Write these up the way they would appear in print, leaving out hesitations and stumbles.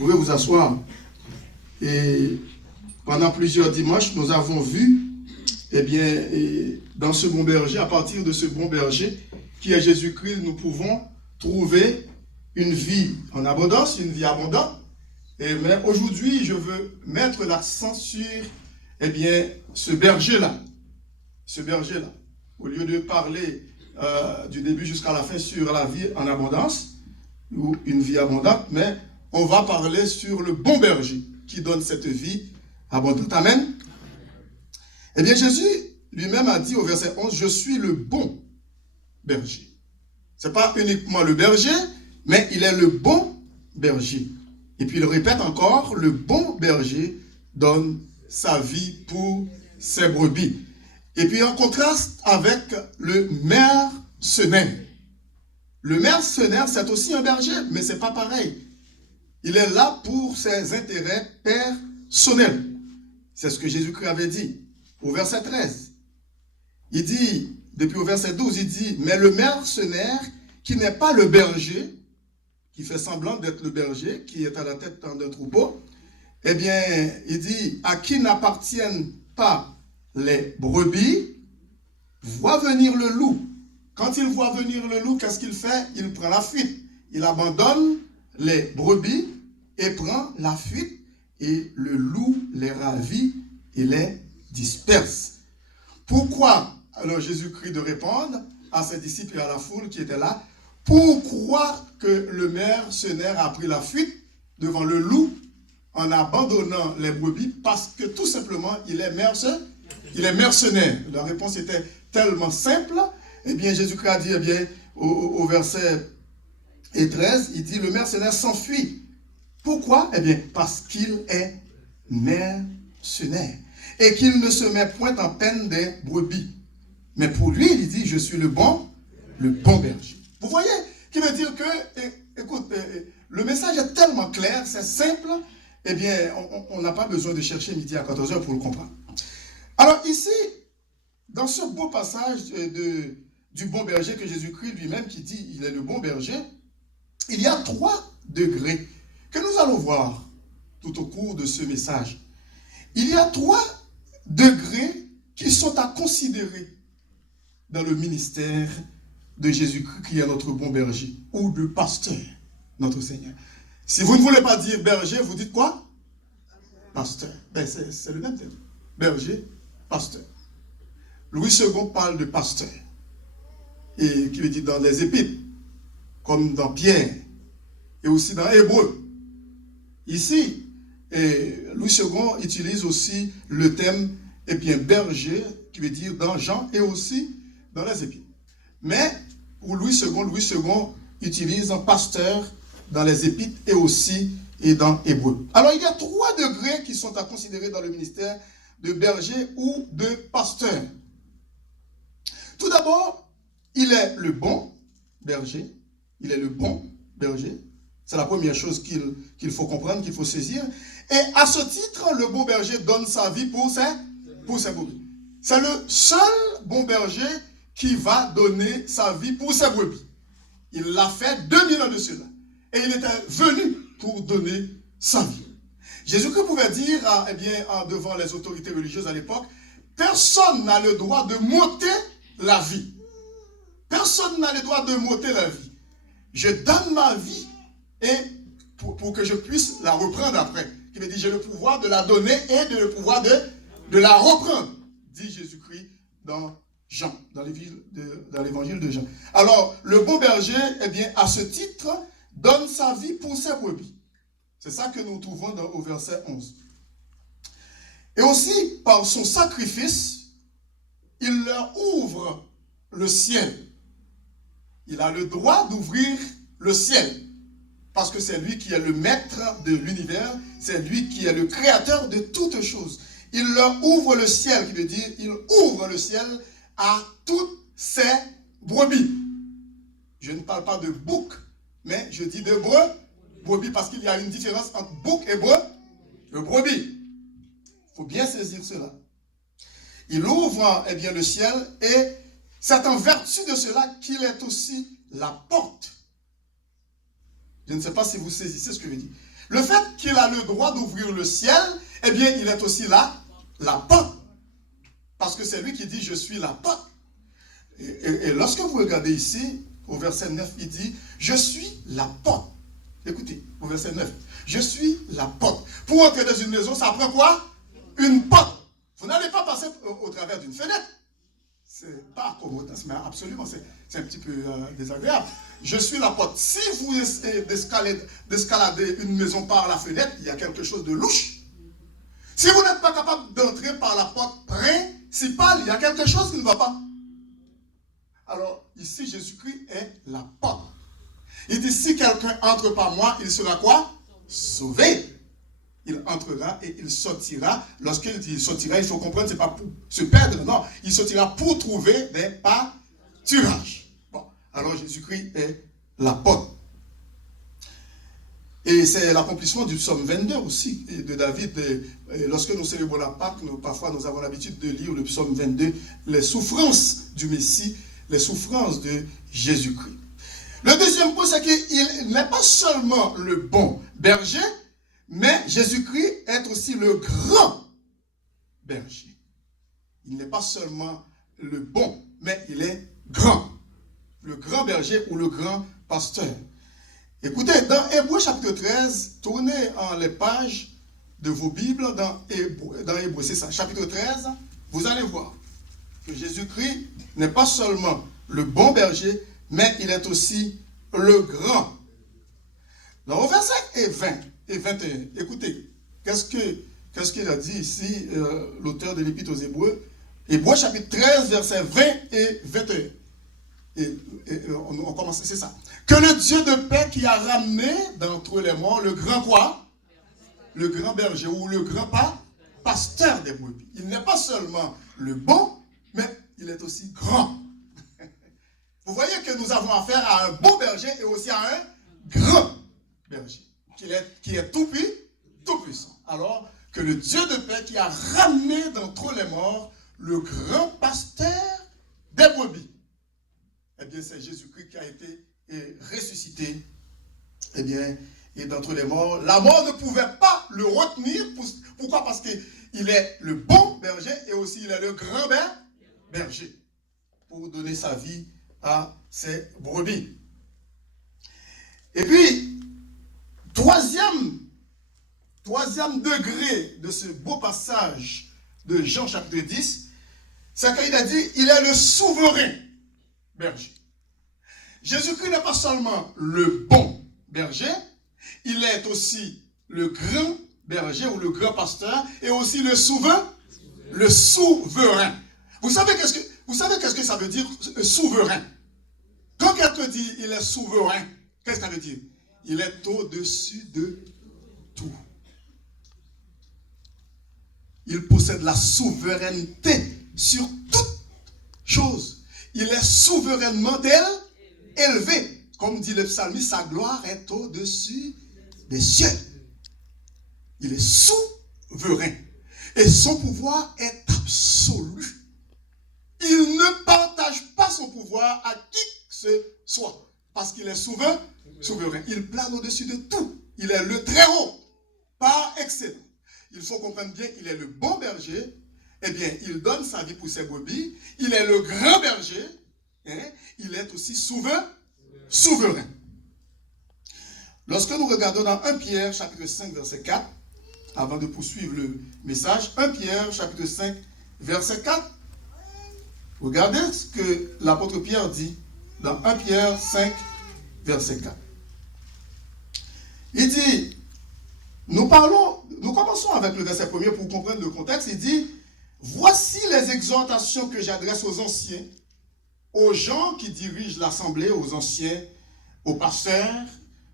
pouvez vous asseoir. Et pendant plusieurs dimanches, nous avons vu, eh bien, dans ce bon berger, à partir de ce bon berger, qui est Jésus-Christ, nous pouvons trouver une vie en abondance, une vie abondante. Mais aujourd'hui, je veux mettre l'accent sur, eh bien, ce berger-là. Ce berger-là. Au lieu de parler du début jusqu'à la fin sur la vie en abondance, ou une vie abondante, mais on va parler sur le bon berger qui donne cette vie abondante. Amen. Eh bien, Jésus lui-même a dit au verset 11, « Je suis le bon berger. » Ce n'est pas uniquement le berger, mais il est le bon berger. Et puis il répète encore, « Le bon berger donne sa vie pour ses brebis. » Et puis en contraste avec le mercenaire. Le mercenaire, c'est aussi un berger, mais ce n'est pas pareil. Il est là pour ses intérêts personnels. C'est ce que Jésus-Christ avait dit au verset 13. Il dit, depuis au verset 12, il dit, mais le mercenaire qui n'est pas le berger, qui fait semblant d'être le berger, qui est à la tête d'un troupeau, eh bien, il dit, à qui n'appartiennent pas les brebis, voit venir le loup. Quand il voit venir le loup, qu'est-ce qu'il fait? Il prend la fuite. Il abandonne les brebis et prend la fuite, et le loup les ravit et les disperse. Pourquoi? Alors Jésus-Christ de répondre à ses disciples et à la foule qui étaient là, pourquoi que le mercenaire a pris la fuite devant le loup en abandonnant les brebis? Parce que tout simplement, il est mercenaire. La réponse était tellement simple. Eh bien, Jésus-Christ a dit, eh bien, au verset 13, il dit, le mercenaire s'enfuit. Pourquoi? Eh bien, parce qu'il est mercenaire. Et qu'il ne se met point en peine des brebis. Mais pour lui, il dit, je suis le bon berger. Vous voyez, qui veut dire que, écoute, le message est tellement clair, c'est simple, eh bien, on n'a pas besoin de chercher midi à 14h pour le comprendre. Alors ici, dans ce beau passage du bon berger que Jésus-Christ lui-même qui dit, il est le bon berger, il y a 3 degrés que nous allons voir tout au cours de ce message. Il y a 3 degrés qui sont à considérer dans le ministère de Jésus-Christ qui est notre bon berger, ou de pasteur, notre Seigneur. Si vous ne voulez pas dire berger, vous dites quoi? Pasteur. Ben, c'est le même terme. Berger, pasteur. Louis II parle de pasteur, et qui veut dire dans les épîtres, comme dans Pierre, et aussi dans Hébreu. Ici, Louis II utilise aussi le terme eh bien, berger, qui veut dire dans Jean, et aussi dans les épîtres. Mais pour Louis II utilise un pasteur dans les épîtres et aussi et dans Hébreu. Alors il y a 3 degrés qui sont à considérer dans le ministère de berger ou de pasteur. Tout d'abord, il est le bon berger. Il est le bon berger. C'est la première chose qu'il faut comprendre, qu'il faut saisir. Et à ce titre, le bon berger donne sa vie pour ses brebis. C'est le seul bon berger qui va donner sa vie pour ses brebis. Il l'a fait 2000 ans de cela. Et il était venu pour donner sa vie. Jésus-Christ pouvait dire, eh bien, devant les autorités religieuses à l'époque, personne n'a le droit de m'ôter la vie. Personne n'a le droit de m'ôter la vie. Je donne ma vie et pour que je puisse la reprendre après. Il veut dire, j'ai le pouvoir de la donner et le pouvoir de la reprendre, dit Jésus-Christ dans Jean, dans l'évangile de Jean. Alors, le bon berger, eh bien, à ce titre, donne sa vie pour ses brebis. C'est ça que nous trouvons au verset 11. Et aussi, par son sacrifice, il leur ouvre le ciel. Il a le droit d'ouvrir le ciel. Parce que c'est lui qui est le maître de l'univers, c'est lui qui est le créateur de toutes choses. Il leur ouvre le ciel, qui veut dire, il ouvre le ciel à toutes ses brebis. Je ne parle pas de bouc, mais je dis de brebis, parce qu'il y a une différence entre bouc et brebis. Il faut bien saisir cela. Il ouvre eh bien, le ciel, et c'est en vertu de cela qu'il est aussi la porte. Je ne sais pas si vous saisissez ce que je dis. Le fait qu'il a le droit d'ouvrir le ciel, eh bien, il est aussi là, la porte. Parce que c'est lui qui dit, je suis la porte. Et lorsque vous regardez ici, au verset 9, il dit, je suis la porte. Écoutez, au verset 9, je suis la porte. Pour entrer dans une maison, ça prend quoi? Une porte. Vous n'allez pas passer au travers d'une fenêtre. C'est pas accommodant, mais absolument, c'est un petit peu désagréable. Je suis la porte. Si vous essayez d'escalader une maison par la fenêtre, il y a quelque chose de louche. Si vous n'êtes pas capable d'entrer par la porte principale, il y a quelque chose qui ne va pas. Alors, ici, Jésus-Christ est la porte. Il dit, si quelqu'un entre par moi, il sera quoi? Sauvé. Il entrera et il sortira. Lorsqu'il dit il sortira, il faut comprendre, ce n'est pas pour se perdre, non. Il sortira pour trouver des pâturages. Bon, alors Jésus-Christ est la porte. Et c'est l'accomplissement du psaume 22 aussi, de David. Et lorsque nous célébrons la Pâque, parfois nous avons l'habitude de lire le psaume 22, les souffrances du Messie, les souffrances de Jésus-Christ. Le deuxième point, c'est qu'il n'est pas seulement le bon berger, mais Jésus-Christ est aussi le grand berger. Il n'est pas seulement le bon, mais il est grand. Le grand berger ou le grand pasteur. Écoutez, dans Hébreux chapitre 13, tournez en les pages de vos Bibles dans Hébreux, c'est ça, chapitre 13, vous allez voir que Jésus-Christ n'est pas seulement le bon berger, mais il est aussi le grand. Dans le verset 20 et 21, écoutez, qu'est-ce qu'il a dit ici, l'auteur de l'Épître aux Hébreux? Hébreux chapitre 13, versets 20 et 21. Et on commence, c'est ça. Que le Dieu de paix qui a ramené d'entre les morts le grand quoi? Le grand berger ou le grand pasteur des brebis. Il n'est pas seulement le bon, mais il est aussi grand. Vous voyez que nous avons affaire à un bon berger et aussi à un grand berger, qui est tout puissant. Alors que le Dieu de paix qui a ramené d'entre les morts le grand pasteur des brebis. Eh bien, c'est Jésus-Christ qui a été ressuscité. Eh bien, et d'entre les morts, la mort ne pouvait pas le retenir. Pourquoi? Parce qu'il est le bon berger et aussi il est le grand berger pour donner sa vie à ses brebis. Et puis, troisième degré de ce beau passage de Jean chapitre 10, c'est qu'il a dit, il est le souverain berger. Jésus-Christ n'est pas seulement le bon berger, il est aussi le grand berger ou le grand pasteur et aussi le souverain. Vous savez qu'est-ce que ça veut dire souverain? Quand quelqu'un dit il est souverain, qu'est-ce que ça veut dire? Il est au-dessus de tout. Il possède la souveraineté sur toute chose. Il est souverainement élevé. Comme dit le psalmiste, sa gloire est au-dessus des cieux. Il est souverain. Et son pouvoir est absolu. Il ne partage pas son pouvoir à qui que ce soit. Parce qu'il est souverain. Il plane au-dessus de tout. Il est le très haut. Par excellence. Il faut comprendre bien qu'il est le bon berger. Eh bien, il donne sa vie pour ses brebis. Il est le grand berger. Il est aussi souverain. Lorsque nous regardons dans 1 Pierre, chapitre 5, verset 4, avant de poursuivre le message, 1 Pierre, chapitre 5, verset 4, regardez ce que l'apôtre Pierre dit dans 1 Pierre 5, verset 4. Il dit, nous commençons avec le verset premier pour comprendre le contexte. Il dit, voici les exhortations que j'adresse aux anciens, aux gens qui dirigent l'assemblée, aux anciens, aux pasteurs,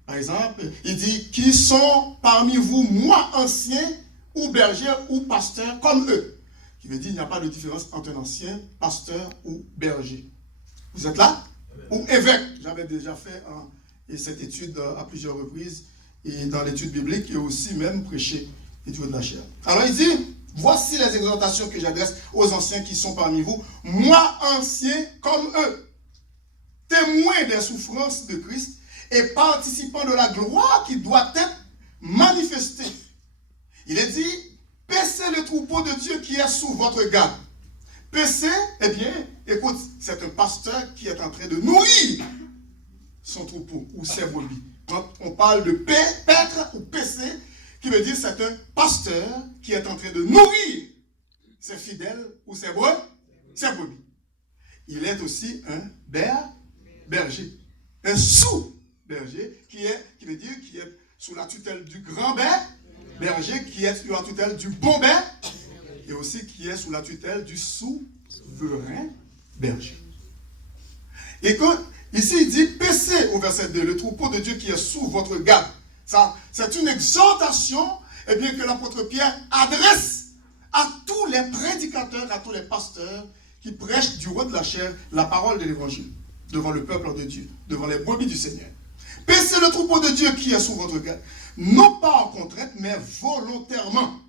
par exemple. Il dit, qui sont parmi vous, moi, anciens, ou bergers, ou pasteurs, comme eux. Qui veut dire, il n'y a pas de différence entre un ancien, pasteur ou berger. Vous êtes là? Ou évêque. J'avais déjà fait cette étude à plusieurs reprises, et dans l'étude biblique, et aussi même prêché, étude de la chair. Alors il dit, voici les exhortations que j'adresse aux anciens qui sont parmi vous, moi ancien comme eux, témoins des souffrances de Christ et participants de la gloire qui doit être manifester. Il est dit, paissez le troupeau de Dieu qui est sous votre garde. Paissez, eh bien, écoute, c'est un pasteur qui est en train de nourrir son troupeau ou ses brebis. Quand on parle de paître ou paisser, qui veut dire c'est un pasteur qui est en train de nourrir ses fidèles ou ses brebis. Il est aussi un berger, un sous-berger qui veut dire qui est sous la tutelle du grand berger, qui est sous la tutelle du bon berger, et aussi qui est sous la tutelle du souverain berger. Et quand ici il dit, paissez au verset 2, le troupeau de Dieu qui est sous votre garde. Ça, c'est une exhortation eh bien, que l'apôtre Pierre adresse à tous les prédicateurs, à tous les pasteurs qui prêchent du haut de la chair la parole de l'évangile devant le peuple de Dieu, devant les brebis du Seigneur. Paissez le troupeau de Dieu qui est sous votre garde, non pas en contrainte, mais volontairement,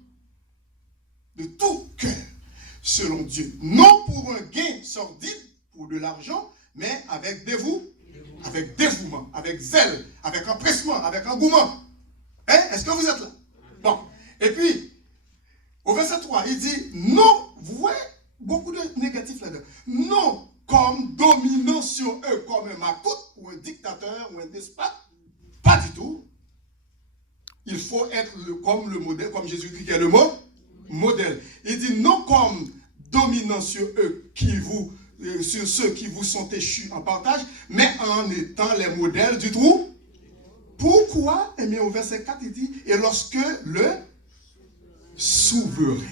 de tout cœur, selon Dieu. Non pour un gain sordide, pour de l'argent, mais avec dévouement, avec zèle, avec empressement, avec engouement. Est-ce que vous êtes là? Bon. Et puis, au verset 3, il dit, non, vous voyez, beaucoup de négatifs là-dedans. Non comme dominant sur eux, comme un macoute, ou un dictateur, ou un despote. Pas du tout. Il faut être comme le modèle, comme Jésus-Christ qui est le mot modèle. Il dit non comme dominant sur eux sur ceux qui vous sont échus en partage, mais en étant les modèles du trou. Pourquoi? Eh bien, au verset 4, il dit, et lorsque le souverain,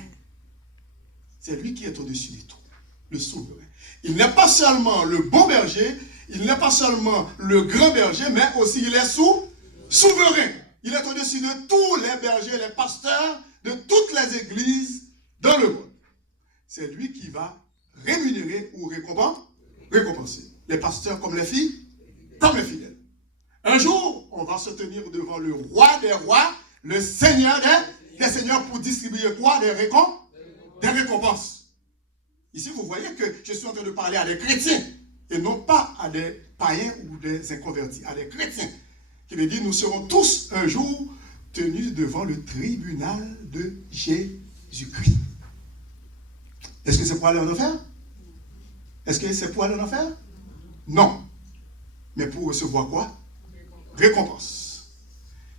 c'est lui qui est au-dessus du tout, le souverain. Il n'est pas seulement le bon berger, il n'est pas seulement le grand berger, mais aussi il est souverain. Il est au-dessus de tous les bergers, les pasteurs, de toutes les églises dans le monde. C'est lui qui va rémunérer ou récompenser les pasteurs comme les filles, comme les fidèles. Un jour, on va se tenir devant le roi des rois, le seigneur des seigneurs pour distribuer quoi? Des récompenses. Ici, vous voyez que je suis en train de parler à des chrétiens et non pas à des païens ou des inconvertis, à des chrétiens. Qui veut dire nous serons tous un jour tenus devant le tribunal de Jésus-Christ. Est-ce que c'est pour aller en enfer? Est-ce que c'est pour aller en enfer? Non. Mais pour recevoir quoi? Récompense.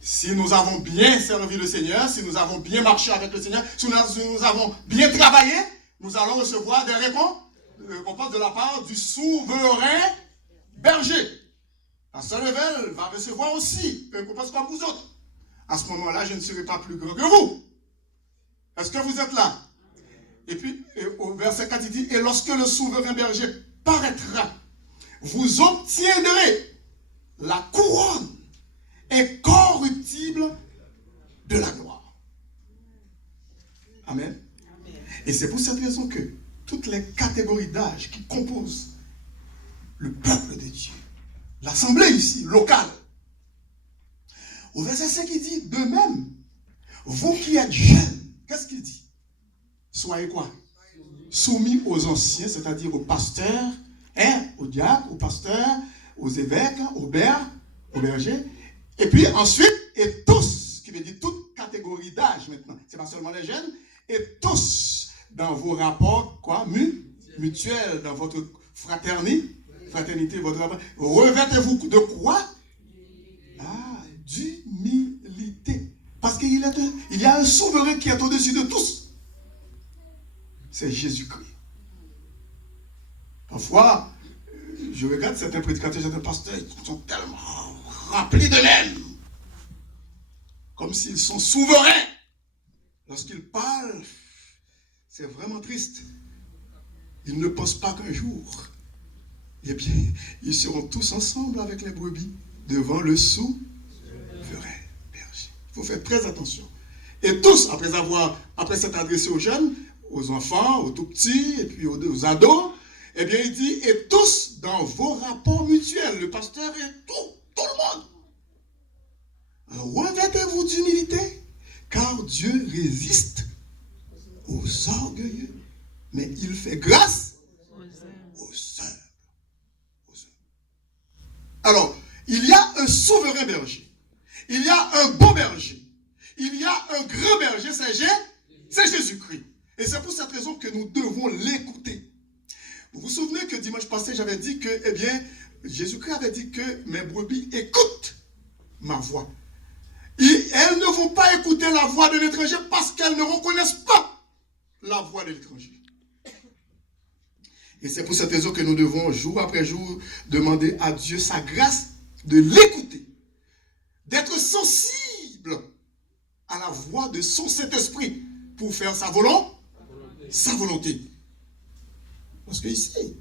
Si nous avons bien servi le Seigneur, si nous avons bien marché avec le Seigneur, si nous avons bien travaillé, nous allons recevoir des récompenses de la part du souverain berger. La sœur Level va recevoir aussi une récompense comme vous autres. À ce moment-là, je ne serai pas plus grand que vous. Est-ce que vous êtes là? Et puis, au verset 4, il dit, et lorsque le souverain berger paraîtra, vous obtiendrez la couronne incorruptible de la gloire. Amen. Et c'est pour cette raison que toutes les catégories d'âge qui composent le peuple de Dieu, l'assemblée ici, locale, au verset 5, il dit, de même, vous qui êtes jeunes, qu'est-ce qu'il dit? Soyez quoi? Soumis aux anciens, c'est-à-dire aux pasteurs, aux diacres, aux pasteurs, aux évêques, aux bergers. Et puis ensuite, et tous, qui veut dire toute catégorie d'âge maintenant, c'est pas seulement les jeunes, et tous dans vos rapports, quoi, mutuels, dans votre fraternité, votre rapport, revêtez-vous de quoi? D'humilité. Parce qu'il y a un souverain qui est au-dessus de tous. C'est Jésus-Christ. Parfois, je regarde certains prédicateurs, certains pasteurs, ils sont tellement remplis d'eux-mêmes. Comme s'ils sont souverains. Lorsqu'ils parlent, c'est vraiment triste. Ils ne pensent pas qu'un jour, eh bien, ils seront tous ensemble avec les brebis devant le souverain berger. Il faut faire très attention. Et tous, après s'être adressé aux jeunes, aux enfants, aux tout petits, et puis aux ados, eh bien, il dit, et tous dans vos rapports mutuels, le pasteur et tout le monde. Revêtez-vous d'humilité, car Dieu résiste aux orgueilleux, mais il fait grâce aux humbles. Alors, il y a un souverain berger, il y a un bon berger, a un grand berger, c'est Jésus-Christ. Et c'est pour cette raison que nous devons l'écouter. Vous vous souvenez que dimanche passé, j'avais dit que, eh bien, Jésus-Christ avait dit que mes brebis écoutent ma voix. Et elles ne vont pas écouter la voix de l'étranger parce qu'elles ne reconnaissent pas la voix de l'étranger. Et c'est pour cette raison que nous devons, jour après jour, demander à Dieu sa grâce de l'écouter, d'être sensible à la voix de son Saint-Esprit pour faire sa volonté. Parce que ici,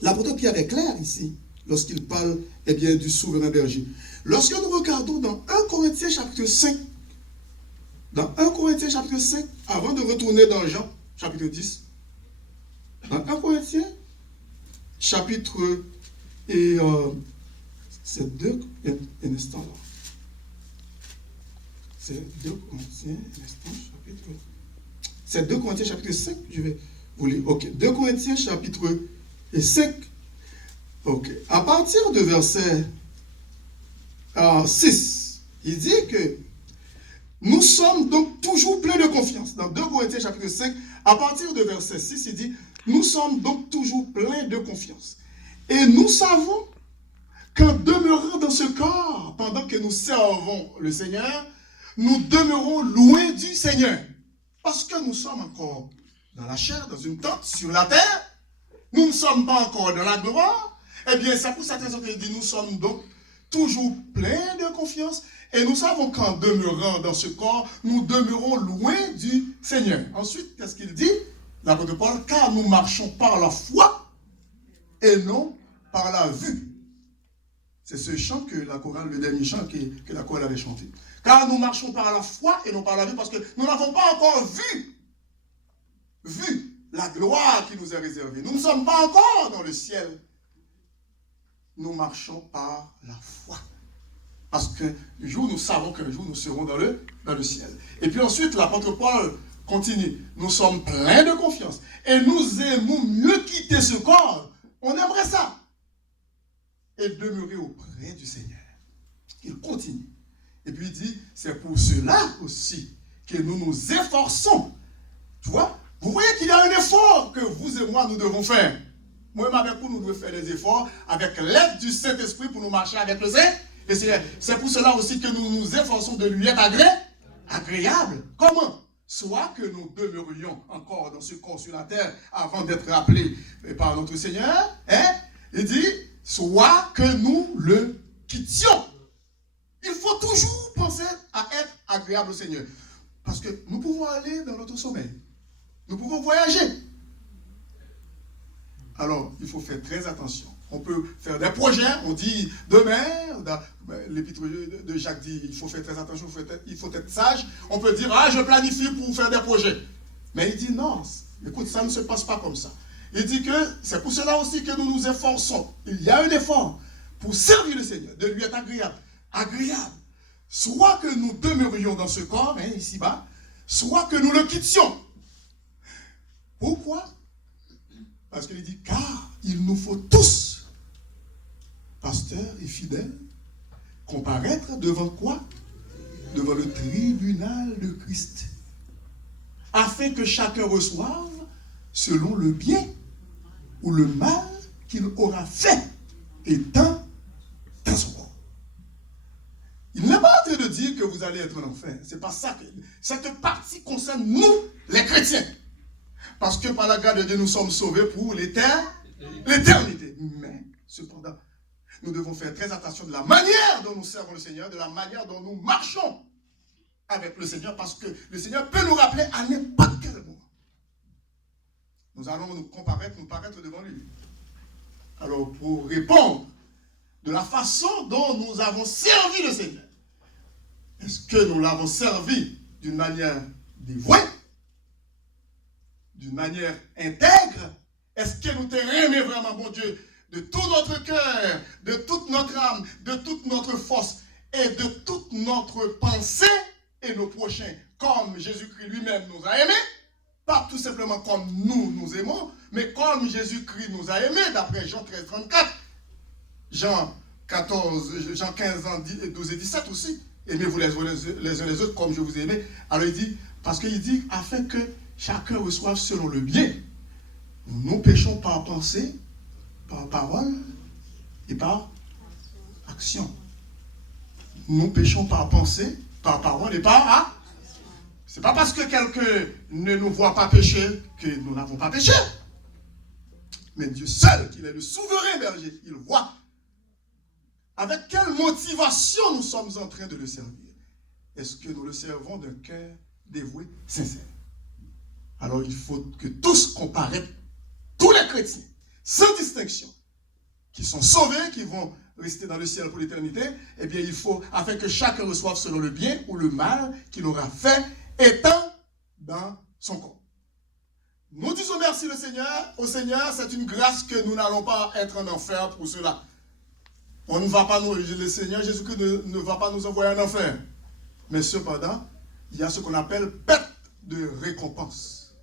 l'apôtre Pierre est clair ici, lorsqu'il parle eh bien, du souverain berger. Lorsque nous regardons dans 1 Corinthiens chapitre 5, avant de retourner dans Jean chapitre 10, dans 1 Corinthiens chapitre, c'est 2, un instant là. C'est 2 Corinthiens, un instant, chapitre, c'est 2 Corinthiens chapitre 5, je vais vous lire. Ok, 2 Corinthiens chapitre 5. Ok, à partir de verset 6, il dit que nous sommes donc toujours pleins de confiance. Dans 2 Corinthiens chapitre 5, à partir de verset 6, il dit, nous sommes donc toujours pleins de confiance. Et nous savons qu'en demeurant dans ce corps, pendant que nous servons le Seigneur, nous demeurons loin du Seigneur. Parce que nous sommes encore dans la chair, dans une tente, sur la terre. Nous ne sommes pas encore dans la gloire. Eh bien, c'est pour cette raison qu'il dit, nous sommes donc toujours pleins de confiance. Et nous savons qu'en demeurant dans ce corps, nous demeurons loin du Seigneur. Ensuite, qu'est-ce qu'il dit? L'apôtre Paul, car nous marchons par la foi et non par la vue. C'est ce chant que la chorale, le dernier chant que la chorale avait chanté. Car nous marchons par la foi et non par la vue, parce que nous n'avons pas encore vu la gloire qui nous est réservée. Nous ne sommes pas encore dans le ciel. Nous marchons par la foi. Parce que nous savons qu'un jour nous serons dans le ciel. Et puis ensuite, l'apôtre Paul continue. Nous sommes pleins de confiance. Et nous aimons mieux quitter ce corps. On aimerait ça. Et demeurer auprès du Seigneur. Il continue. Et puis il dit, c'est pour cela aussi que nous nous efforçons. Tu vois? Vous voyez qu'il y a un effort que vous et moi nous devons faire. Moi-même avec vous, nous devons faire des efforts avec l'aide du Saint-Esprit pour nous marcher avec le Seigneur. C'est pour cela aussi que nous nous efforçons de lui être agréable. Comment? Soit que nous demeurions encore dans ce corps sur la terre avant d'être appelés par notre Seigneur. Il dit, soit que nous le quittions. Il faut toujours penser à être agréable au Seigneur. Parce que nous pouvons aller dans notre sommeil. Nous pouvons voyager. Alors, il faut faire très attention. On peut faire des projets. On dit demain, l'épître de Jacques dit, il faut faire très attention, il faut être sage. On peut dire, je planifie pour faire des projets. Mais il dit non, écoute, ça ne se passe pas comme ça. Il dit que c'est pour cela aussi que nous nous efforçons. Il y a un effort pour servir le Seigneur, de lui être agréable. Soit que nous demeurions dans ce corps, ici-bas, soit que nous le quittions. Pourquoi? Parce qu'il dit, car il nous faut tous, pasteurs et fidèles, comparaître devant quoi? Devant le tribunal de Christ. Afin que chacun reçoive selon le bien ou le mal qu'il aura fait étant dans son corps. Il n'est pas en train de dire que vous allez être en enfer. C'est pas ça. Cette partie concerne nous, les chrétiens. Parce que par la grâce de Dieu, nous sommes sauvés pour l'éternité. Mais, cependant, nous devons faire très attention de la manière dont nous servons le Seigneur, de la manière dont nous marchons avec le Seigneur, parce que le Seigneur peut nous rappeler à n'importe quel moment. Nous allons nous paraître devant lui. Alors, pour répondre de la façon dont nous avons servi le Seigneur, est-ce que nous l'avons servi d'une manière dévouée? D'une manière intègre? Est-ce que nous t'aimons aimé vraiment, bon Dieu, de tout notre cœur, de toute notre âme, de toute notre force et de toute notre pensée et nos prochains, comme Jésus-Christ lui-même nous a aimés? Pas tout simplement comme nous aimons, mais comme Jésus-Christ nous a aimés, d'après Jean 13, 34, Jean 15, 12 et 17 aussi. aimez-vous les uns les autres comme je vous ai aimé. Alors il dit, parce qu'il dit, afin que chacun reçoive selon le bien. Nous péchons par pensée, par parole et par action. Nous péchons par pensée, par parole et par action. Ce n'est pas parce que quelqu'un ne nous voit pas pécher que nous n'avons pas péché. Mais Dieu seul, qui est le souverain berger, il voit avec quelle motivation nous sommes en train de le servir. Est-ce que nous le servons d'un cœur dévoué, sincère? Alors il faut que tous comparaissent, tous les chrétiens, sans distinction, qui sont sauvés, qui vont rester dans le ciel pour l'éternité, eh bien il faut, afin que chacun reçoive selon le bien ou le mal qu'il aura fait, étant dans son corps. Nous disons merci au Seigneur, c'est une grâce que nous n'allons pas être en enfer pour cela. On ne va pas le Seigneur Jésus-Christ ne va pas nous envoyer en enfer. Mais cependant, il y a ce qu'on appelle perte de récompense.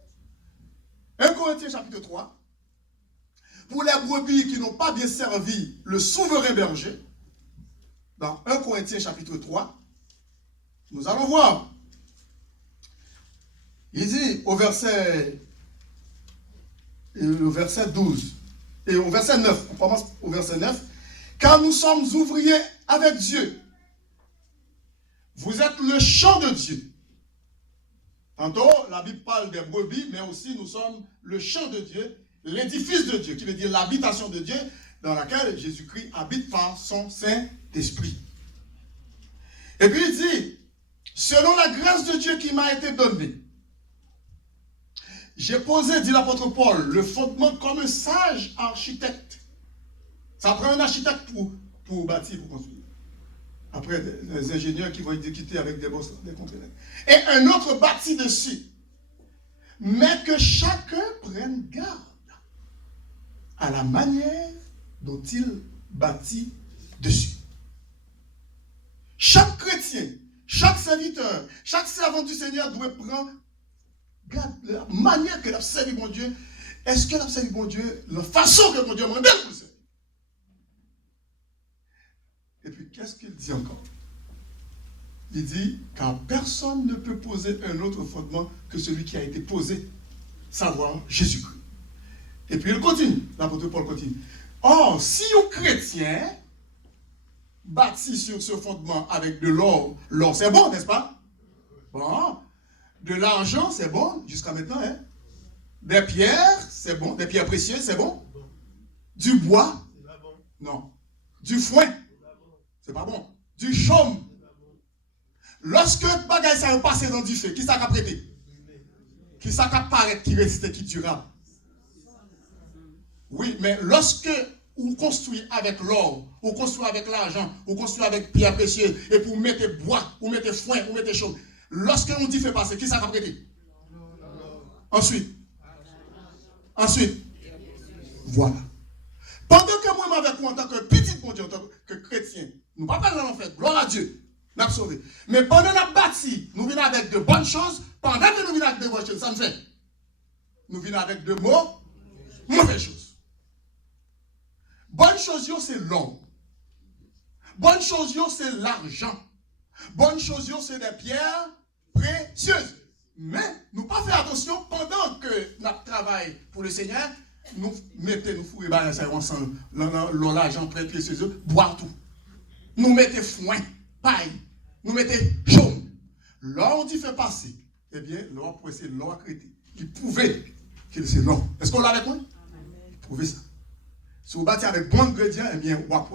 1 Corinthiens chapitre 3. Pour les brebis qui n'ont pas bien servi le souverain berger, dans 1 Corinthiens chapitre 3, nous allons voir. Il dit au verset 12, et au verset 9, on commence au verset 9, car nous sommes ouvriers avec Dieu. Vous êtes le champ de Dieu. Tantôt, la Bible parle des brebis, mais aussi nous sommes le champ de Dieu, l'édifice de Dieu, qui veut dire l'habitation de Dieu, dans laquelle Jésus-Christ habite par son Saint-Esprit. Et puis il dit, selon la grâce de Dieu qui m'a été donnée, j'ai posé, dit l'apôtre Paul, le fondement comme un sage architecte. Ça prend un architecte pour bâtir, pour construire. Après, les ingénieurs qui vont exécuter avec des bosses, des conteneurs. Et un autre bâti dessus. Mais que chacun prenne garde à la manière dont il bâtit dessus. Chaque chrétien, chaque serviteur, chaque servant du Seigneur doit prendre garde de la manière que l'a servi mon Dieu. Est-ce que l'a servi mon Dieu, la façon que mon Dieu m'a donné pour le servir? Et puis, qu'est-ce qu'il dit encore? Il dit, car personne ne peut poser un autre fondement que celui qui a été posé, savoir Jésus-Christ. Et puis, il continue, l'apôtre Paul continue. Or, si un chrétien bâti sur ce fondement avec de l'or, l'or c'est bon, n'est-ce pas? Bon. De l'argent, c'est bon, jusqu'à maintenant, hein? Des pierres, c'est bon, des pierres précieuses, c'est bon? Du bois? Non. Du foin? C'est pas bon. Du chaume. Lorsque bagaille ça va passer dans du feu, qui ça va prêter? Qui ça va paraître, qui résiste, qui durable? Oui, mais lorsque vous construisez avec l'or, vous construisez avec l'argent, vous construisez avec pierre précieuse, et pour mettre bois, vous mettez foin, vous mettez chaume, lorsque on dit fait passer, qui ça va prêter? Ensuite, voilà. Pendant que moi, avec vous, en tant que petit bon Dieu, en tant que chrétien, nous ne parlons pas de l'enfer, gloire à Dieu, nous avons sauvé. Mais pendant que nous avons bâti, nous venons avec de bonnes choses, pendant que nous venons avec de bonnes choses, ça me fait. Nous venons avec de mauvaises choses. Bonne chose, c'est l'or. Bonne chose, c'est l'argent. Bonne chose, c'est des pierres précieuses. Mais nous pas faire attention pendant que nous travaillons pour le Seigneur, nous mettons, nous fourrons ensemble, l'argent précieux, boire tout. Nous mettons foin, paille, nous mettons chaume. Là, on dit fait passer. Eh bien, l'or pour essayer l'or crété. Il pouvait que c'est l'or. Est-ce qu'on l'a avec moi? Il pouvait ça. Si vous bâtissez avec bon ingrédient, eh bien, on va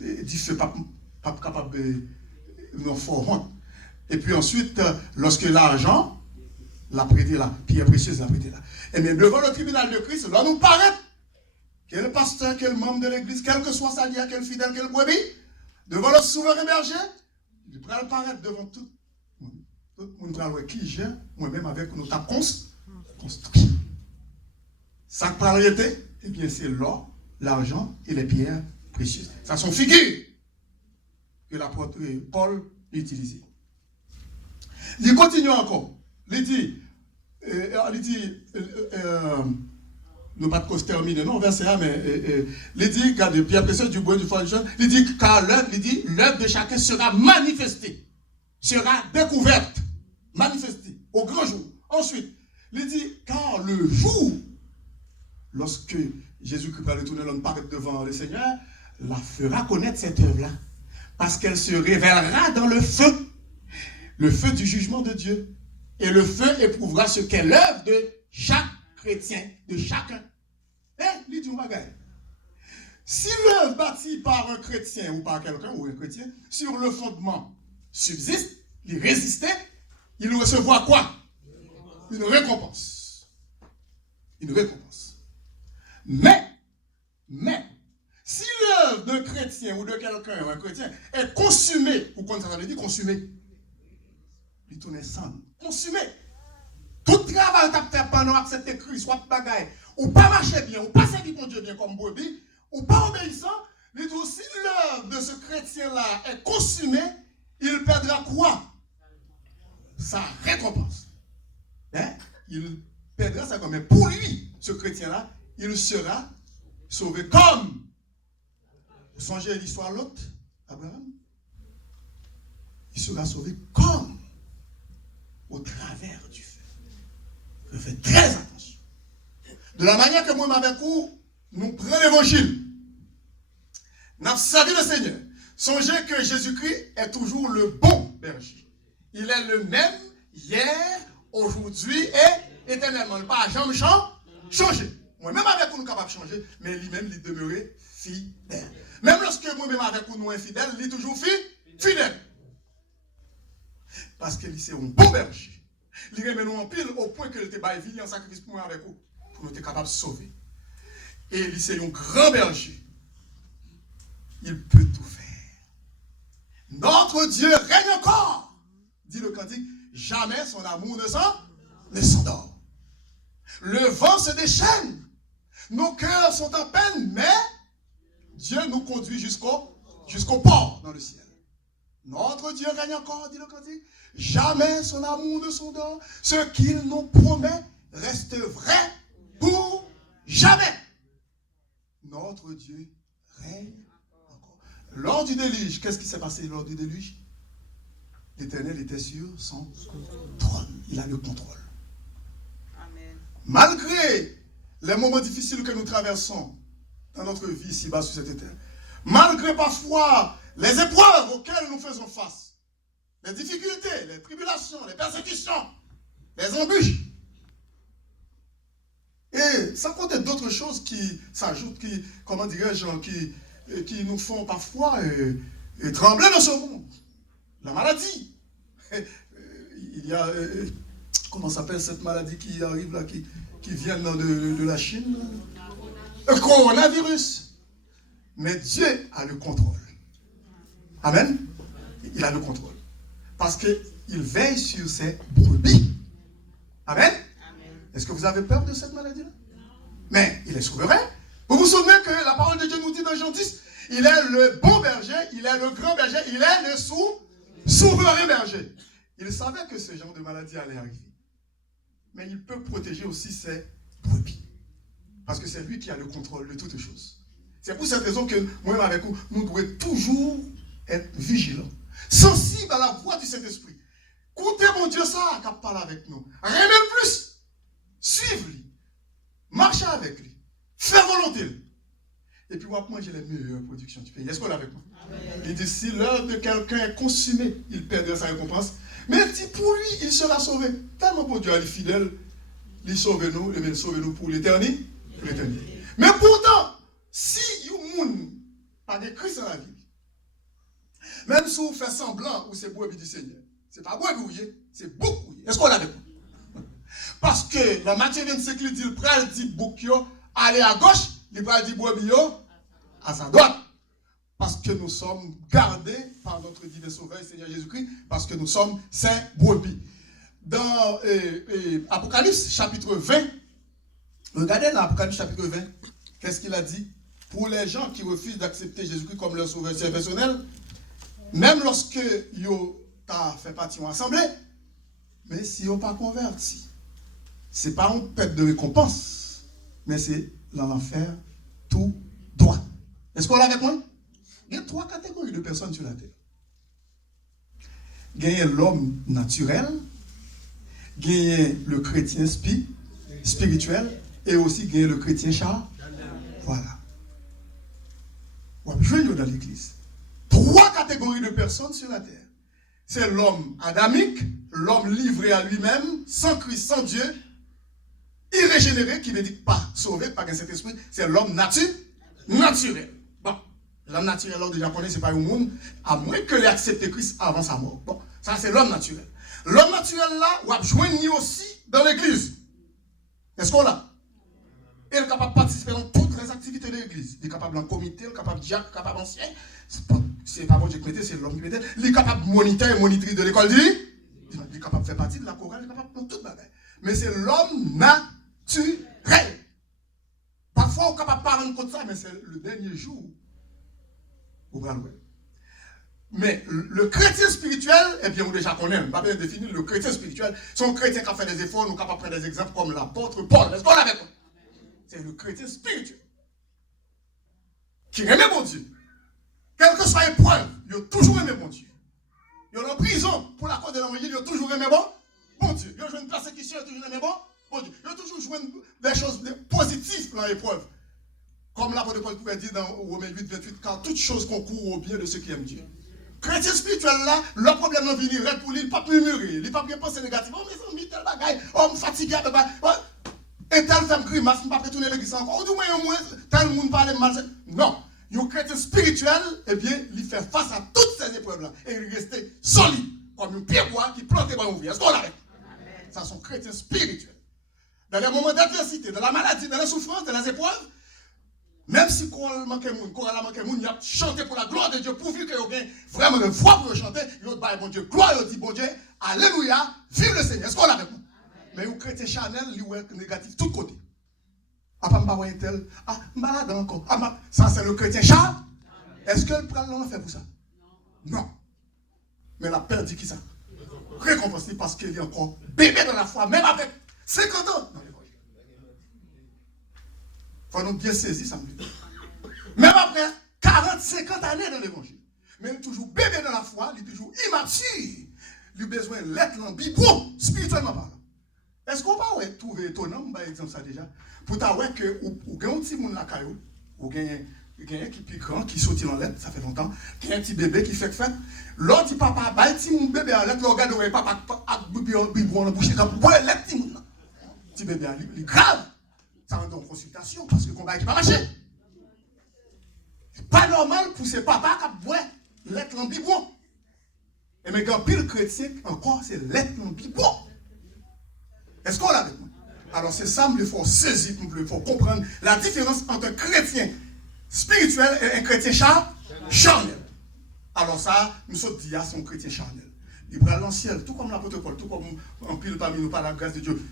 dit feu pas capable de nous faire. Et puis ensuite, lorsque l'argent, la prêté là, pierre précieuse, la prêté là. Et bien, devant le tribunal de Christ, là, nous paraît, quel pasteur, quel membre de l'église, quel que soit sa quel fidèle, quel brebis, devant le souverain berger, il pourra paraître devant tout le monde qui gère, moi-même avec nous avons construit. Ça qui parle été, eh bien, c'est l'or, l'argent et les pierres précieuses. Ça sont figures que l'apôtre Paul utilisait. Il continue encore. Il dit, nous pas de terminer, non, verset 1, mais il dit, regardez, pierre précieuse du bois du foin du jaune, il dit, car l'œuvre de chacun sera manifestée. sera découverte, manifestée au grand jour. Ensuite, il dit, car le jour, lorsque Jésus-Christ va retourner l'homme paraître devant le Seigneur, la fera connaître cette œuvre-là. Parce qu'elle se révélera dans le feu du jugement de Dieu. Et le feu éprouvera ce qu'est l'œuvre de chaque chrétien, de chacun. Il dit, regarde. Si l'œuvre bâtie par un chrétien ou par quelqu'un ou un chrétien, sur le fondement subsiste, il résistait, il recevra quoi? Une récompense. Une récompense. Mais, si l'œuvre d'un chrétien ou de quelqu'un ou un chrétien est consumée, ou quand ça veut dire consumée, il tourne sans, consumé. Tout travail que tu as fait pendant cet écrit, soit de bagaille, ou pas marcher bien, ou pas servir ton Dieu bien comme brebis, ou pas obéissant, il dit aussi l'œuvre de ce chrétien-là est consumée, il perdra quoi? Sa récompense. Il perdra ça comme, mais pour lui, ce chrétien-là, il sera sauvé comme. Vous songez à l'histoire de l'autre, Abraham? Il sera sauvé comme au travers du feu. Je fais très attention. De la manière que moi avec vous, nous prenons l'évangile. Nous avons servi le Seigneur. Songez que Jésus-Christ est toujours le bon berger. Il est le même hier, aujourd'hui et éternellement. Il n'a pas jamais changé. Moi-même avec vous, nous sommes capables de changer, mais lui-même, il demeurait fidèle. Même lorsque moi-même avec vous, nous sommes infidèles, il est toujours fidèle. Parce que c'est un bon berger. Il remet nous en pile au point que le était vie en sacrifice pour moi avec vous, pour nous être capables de sauver. Et c'est un grand berger. Il peut tout faire. Notre Dieu règne encore, dit le cantique. Jamais son amour ne s'endort. Le vent se déchaîne. Nos cœurs sont en peine, mais Dieu nous conduit jusqu'au port dans le ciel. Notre Dieu règne encore, dit le cantique. Jamais son amour ne s'endort. Ce qu'il nous promet reste vrai pour jamais. Notre Dieu règne encore. Lors du déluge, qu'est-ce qui s'est passé lors du déluge? L'Éternel était sur son trône. Il a le contrôle. Amen. Malgré les moments difficiles que nous traversons dans notre vie ici-bas sur cette terre, malgré parfois les épreuves auxquelles nous faisons face, les difficultés, les tribulations, les persécutions, les embûches, et sans compter d'autres choses qui s'ajoutent, qui, comment dirais-je, qui nous font parfois trembler dans ce monde. La maladie. Il y a, comment s'appelle cette maladie qui arrive là, qui vient de la Chine? Le coronavirus. Mais Dieu a le contrôle. Amen. Il a le contrôle. Parce qu'il veille sur ses brebis. Amen. Est-ce que vous avez peur de cette maladie-là? Mais il est souverain. Vous vous souvenez que la parole de Dieu nous dit dans Jean 10, il est le bon berger, il est le grand berger, il est le souverain berger. Il savait que ce genre de maladie allait arriver. Mais il peut protéger aussi ses brebis. Parce que c'est lui qui a le contrôle de toutes choses. C'est pour cette raison que moi-même avec vous, nous devons toujours être vigilants, sensibles à la voix du Saint-Esprit. Écoutez mon Dieu ça, qui parle avec nous. Rien de plus. Suivez-lui. Marchez avec lui. Faites volonté. Et puis, on va manger les meilleures productions du pays. Est-ce qu'on est avec moi? Amen. Il dit, si l'œuvre de quelqu'un est consumée, il perdra sa récompense. Mais il dit, pour lui, il sera sauvé. Tellement bon Dieu, il est fidèle. Il sauve nous, et il sauve nous pour l'éternité. Mais pourtant, si vous pas de Christ dans la vie, même si vous faites semblant ou c'est brebis du Seigneur, c'est pas brebis, c'est beaucoup. Est-ce qu'on est avec moi? Parce que dans Matthieu 25, il dit, le pral dit bouquio, allez à gauche, il pral dit brebis à sa droite. Parce que nous sommes gardés par notre divin sauveur, Seigneur Jésus-Christ, parce que nous sommes saints brebis. Dans Apocalypse chapitre 20, regardez dans Apocalypse chapitre 20, qu'est-ce qu'il a dit? Pour les gens qui refusent d'accepter Jésus-Christ comme leur sauveur personnel, même lorsque ils ont fait partie en assemblée, mais si ils n'ont pas converti, ce n'est pas une perte de récompense, mais c'est dans l'enfer tout droit. Est-ce qu'on l'a avec moi? Il y a 3 catégories de personnes sur la terre. Gagner l'homme naturel, gagner le chrétien spirituel, et aussi gagner le chrétien charnel. Voilà. Je vais dans l'église. 3 catégories de personnes sur la terre. C'est l'homme adamique, l'homme livré à lui-même, sans Christ, sans Dieu, irrégénéré, qui ne dit pas sauvé par un Saint-Esprit, c'est l'homme naturel. Bon, l'homme naturel, là, déjà connaît, c'est pas un monde, à moins que l'ait accepté Christ avant sa mort. Bon, ça c'est l'homme naturel. L'homme naturel, là, on va joindre aussi dans l'église. Est-ce qu'on l'a? Il est capable de participer dans toutes les activités de l'église. Il est capable d'en comité, il est capable de diacre, capable d'ancien. C'est pas bon Dieu qui mettait, c'est l'homme qui mettait. Il est capable de moniteur et monitrice de l'école. Il est capable de faire partie de la chorale, il est capable de faire toute bagaille. Mais c'est l'homme naturel. Parfois, on est capable de parler de ça, mais c'est le dernier jour. Vous voyez. Mais le chrétien spirituel, eh bien, on déjà connaît, on va bien définir le chrétien spirituel. Son chrétien qui a fait des efforts, nous sommes capables de prendre des exemples comme l'apôtre Paul. Est-ce qu'on l'a avec nous? C'est le chrétien spirituel qui aime mon Dieu. Quelle que soit l'épreuve, il a toujours aimé mon Dieu. Il est en prison pour la cause de l'évangile, il a toujours aimé bon Dieu. Il a joué une persécution, il a toujours aimé bon Dieu. Il a toujours joué des choses positives dans l'épreuve. Comme l'apôtre Paul pouvait dire dans Romains 8, 28, car toute chose concourt au bien de ceux qui aiment Dieu. Chrétien spirituel là, le problème n'est venu pour lui, il ne peut pas murmurer, il ne peut pas penser négatif. Oh, mes amis, tel bagaille, oh, me fatigué, et tel femme grimace, je ne peux pas retourner l'église encore. Oh, du moins, tel monde parle mal. Non. Le chrétien spirituel, eh bien, il fait face à toutes ces épreuves-là. Et il reste solide, comme un pied bois qui plante dans une vie. Est-ce qu'on l'arrête? Ça, c'est un chrétien spirituel. Dans les moments d'adversité, dans la maladie, dans la souffrance, dans les épreuves, même si Choral manque moun, il a chanté pour la gloire de Dieu, pourvu qu'il y ait vraiment une foi pour chanter, il a dit bon Dieu, gloire, il a dit bon Dieu, alléluia, vive le Seigneur. Est-ce qu'on l'arrête? Mais un chrétien charnel, il est négatif de tous côtés. Ah, pas m'bavoir tel. Ah, m'balade encore. Ah, ça, c'est le chrétien charnel. Est-ce que le prend l'enfer pour ça? Non. Mais la peur dit qui ça? Récompensé parce qu'il est encore bébé dans la foi, même avec 50 ans. Il faut nous bien saisir ça. Même après 40, 50 années dans l'évangile. Mais il est toujours bébé dans la foi, il est toujours immature. Il a besoin d'être dans le biberon, spirituellement parlant. Est-ce qu'on va trouver étonnant, par exemple, ça déjà, pour t'avoir que ou gagne un petit monde la caillou, ou gagne qui plus grand, qui saute en lettre, ça fait longtemps, qui a un petit bébé qui fait fête. L'autre papa, bah, petit mon bébé en lettre, le regarde, ouais, papa, a biberon dans la bouche, comme pour lettre, petit bébé, il est grave. Ça rentre en consultation parce que le combat qui va marcher. C'est pas normal pour ces papas qui boivent l'être en biberon. Et mais quand pile chrétien, encore, c'est l'être en biberon. Est-ce qu'on l'a avec moi? Alors c'est ça, il faut saisir, il faut comprendre la différence entre un chrétien spirituel et un chrétien charnel. Alors ça, nous sommes dit, c'est un chrétien charnel. Il prend l'ancien, tout comme l'apôtre Paul, tout comme un pile parmi nous par la grâce de Dieu.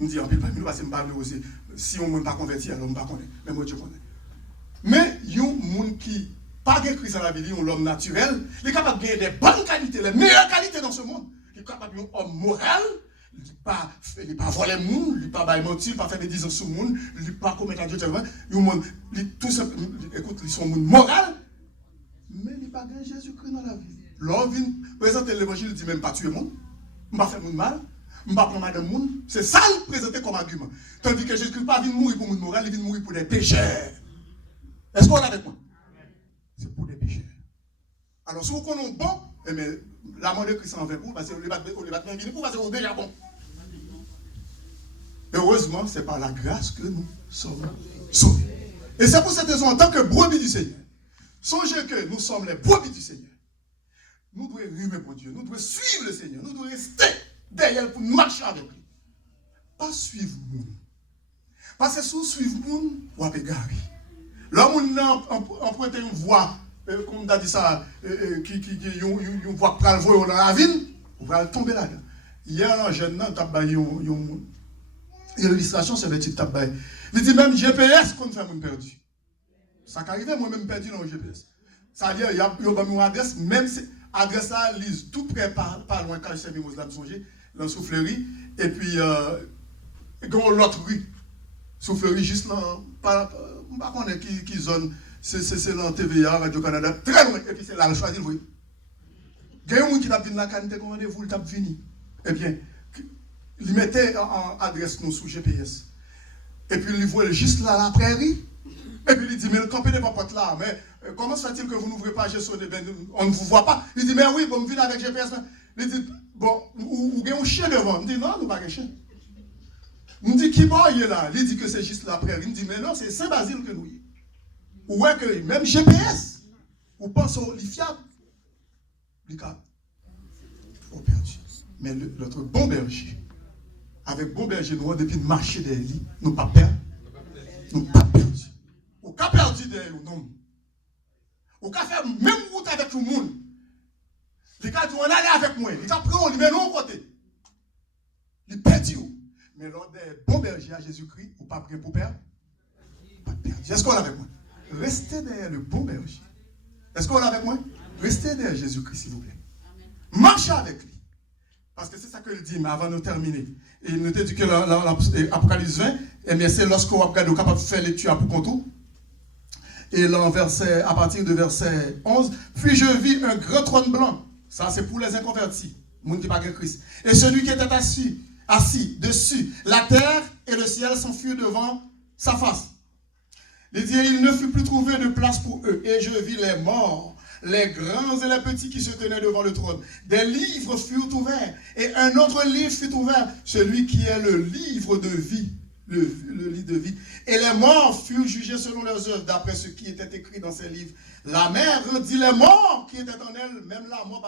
On dit en pile parmi nous parce que je ne sais pas si on ne pas converti, alors on ne pas connaît. Mais moi, Dieu connaît. Mais il y a un monde qui pas de Christ dans la vie, l'homme naturel, il est capable de gagner des bonnes qualités, les meilleures qualités dans ce monde. Il est capable d'être un homme moral, il ne pas voler le monde, il ne pas mentir, il ne pas faire des distances sur le monde, il ne pas commettre un Dieu. Tout simplement, écoute, ils sont un monde moral, mais il ne pas gagner Jésus-Christ dans la vie. L'homme vient présenter l'évangile, il dit même pas tuer le monde, il ne pas faire le monde mal. Je ne vais pas prendre madame monde. C'est ça le présenter comme argument. Tandis que Jésus-Christ n'est pas venu mourir pour le monde moral, il vient mourir pour des pécheurs. Est-ce qu'on est avec moi? C'est pour des pécheurs. Alors, si vous connaissez bon, eh bien, l'amour de Christ en fait pour, parce que les battements viennent pour, parce que vous êtes déjà bon. Heureusement, c'est par la grâce que nous sommes sauvés. Et c'est pour cette raison, en tant que brebis du Seigneur, songez que nous sommes les brebis du Seigneur. Nous devons rimer pour Dieu, nous devons suivre le Seigneur, nous devons rester derrière pour marcher avec lui. Pas suivre le monde. Parce que si vous suivez le monde, vous allez égarer. L'homme emprunte une voie, comme on a dit ça, une voie qui va dans la ville, vous allez tomber là-dedans. Hier, un jeune, une illustration sur le titre tabac. Il dit même GPS qu'on fait mon perdu. Ça qui arrive, moi-même perdu dans le GPS. Ça veut dire, il y a une adresse, même si l'adresse là, lise tout près, pas loin, quand je sais mimos là, dans Soufflerie, et puis, il y a l'autre rue, Soufflerie, juste là, pas qui zone, c'est dans TVA, Radio-Canada, très loin, et puis c'est là, le choisir, oui. Il y a un monde qui t'a venu la canne, t'es rendez-vous, il t'a venu. Eh bien, il mettait en adresse nous sous GPS. Et puis il voit juste là la prairie. Et puis il dit, mais le campé n'est pas pote là. Mais comment se fait-il que vous n'ouvrez pas GSO? On ne vous voit pas. Il dit, mais oui, bon, me venez avec GPS. Il dit, bon, ou il y a un chien devant. Il dit, non, nous pas un chien. Il dit, qui il est là? Il dit que c'est juste la prairie. Il dit, mais non, c'est Saint-Basile que nous y. Ou est que même GPS, ou pense au fiable. Il dit, oh perdu. Mais notre bon berger, avec bon berger, nous, depuis de marcher derrière lui, nous pas perdre. Nous pas perdu. Ou pas perdu derrière nous, non. Ou pas faire même route avec tout le monde. Les gars disent, on allait avec moi. Ils apprennent, on les met l'autre côté. Ils perdent. Mais lors des bons bergers à Jésus-Christ, ou pas prêt pour perdre? Pas perdu. Est-ce qu'on est avec moi? Restez derrière le bon berger. Est-ce qu'on est avec moi? Restez derrière Jésus-Christ, s'il vous plaît. Marchez avec lui. Parce que c'est ça qu'il dit, mais avant de terminer. Et il nous dit que l'Apocalypse 20, eh bien, c'est lorsqu'on va regarder, capable de faire lecture pour contour. Et là, à partir de verset 11, puis je vis un grand trône blanc. Ça, c'est pour les inconvertis. Le monde qui n'a pas Christ. Et celui qui était assis dessus, la terre et le ciel s'enfuirent devant sa face. Il dit, il ne fut plus trouvé de place pour eux. Et je vis les morts, les grands et les petits qui se tenaient devant le trône. Des livres furent ouverts. Et un autre livre fut ouvert, celui qui est le livre de vie. Le livre de vie. Et les morts furent jugés selon leurs œuvres, d'après ce qui était écrit dans ces livres. La mer rendit les morts qui étaient en elle, même la mort,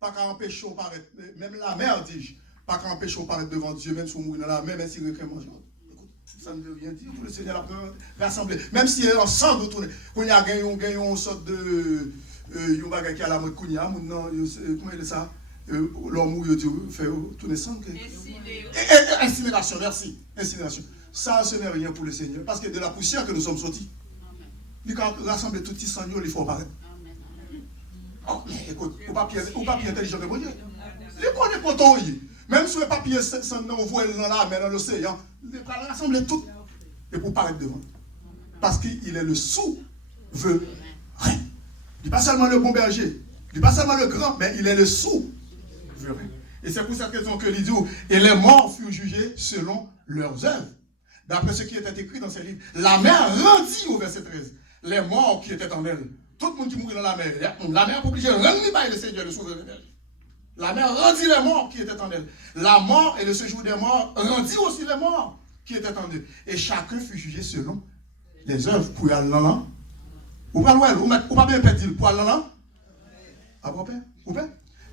pas qu'à empêcher au paraître. Même la mer, dis-je, pas qu'à empêcher au paraître devant Dieu, même si on mourit dans la mer, même si il recueille manger. Ça ne veut rien dire pour le Seigneur a rassemblé. Même si ensemble, on y a gagné une sorte de. Il y a un bagage qui a la mode Kounia, comment il est ça? L'homme où fait tourner sang. Incinération, merci. Incinération. Ça, ce n'est rien pour le Seigneur. Parce que de la poussière que nous sommes sortis. Il a rassemblé tout petit sang, il faut apparaître. Oh, mais écoute, au papier intelligent que bon Dieu. Il connaît pas ton yeux. Même sur le papier, on voit dans la mer, dans l'océan, il va rassembler tout et pour paraître devant. Parce qu'il est le souverain. Il n'est pas seulement le bon berger, il n'est pas seulement le grand, mais il est le souverain. Et c'est pour cette raison que il dit, et les morts furent jugés selon leurs œuvres. D'après ce qui était écrit dans ces livres, la mer rendit au verset 13 les morts qui étaient en elle. Tout le monde qui mourit dans la mer est obligé de rendre le Seigneur, le souverain berger. La mer rendit les morts qui étaient en elle. La mort et le séjour des morts rendit aussi les morts qui étaient en eux. Et chacun fut jugé selon les œuvres. Pour aller là, ou pas loin, ou pas bien perdre, pour aller là. Ah bon, père? Ou pas?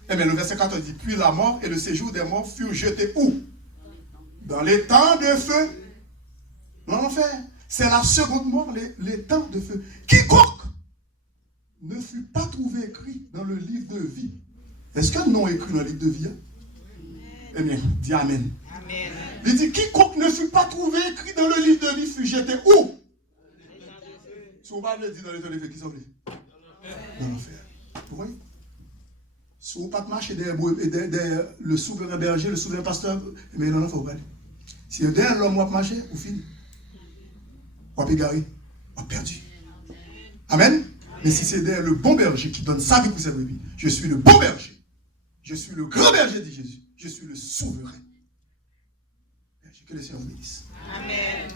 Eh bien, le verset 14 dit, puis la mort et le séjour des morts furent jetés où? Dans les temps de feu. Dans l'enfer. C'est la seconde mort, les temps de feu. Quiconque ne fut pas trouvé écrit dans le livre de vie. Est-ce qu'un nom est écrit dans le livre de vie? Eh bien, dis Amen. Amen. Il dit, quiconque ne fut pas trouvé écrit dans le livre de vie fut jeté où? Si on va le dire dans les temps de feu, qui s'en fait? Dans l'enfer. Vous voyez? Si on ne pas marcher derrière le souverain berger, le souverain pasteur, mais non, il ne faut pas aller. Si derrière l'homme va marcher, vous finissez. On va égarer, on va perdu. Amen. Mais si c'est derrière le bon berger qui donne sa vie pour ses brebis, je suis le bon berger. Je suis le grand berger, dit Jésus. Je suis le souverain. Que le Seigneur vous bénisse. Amen.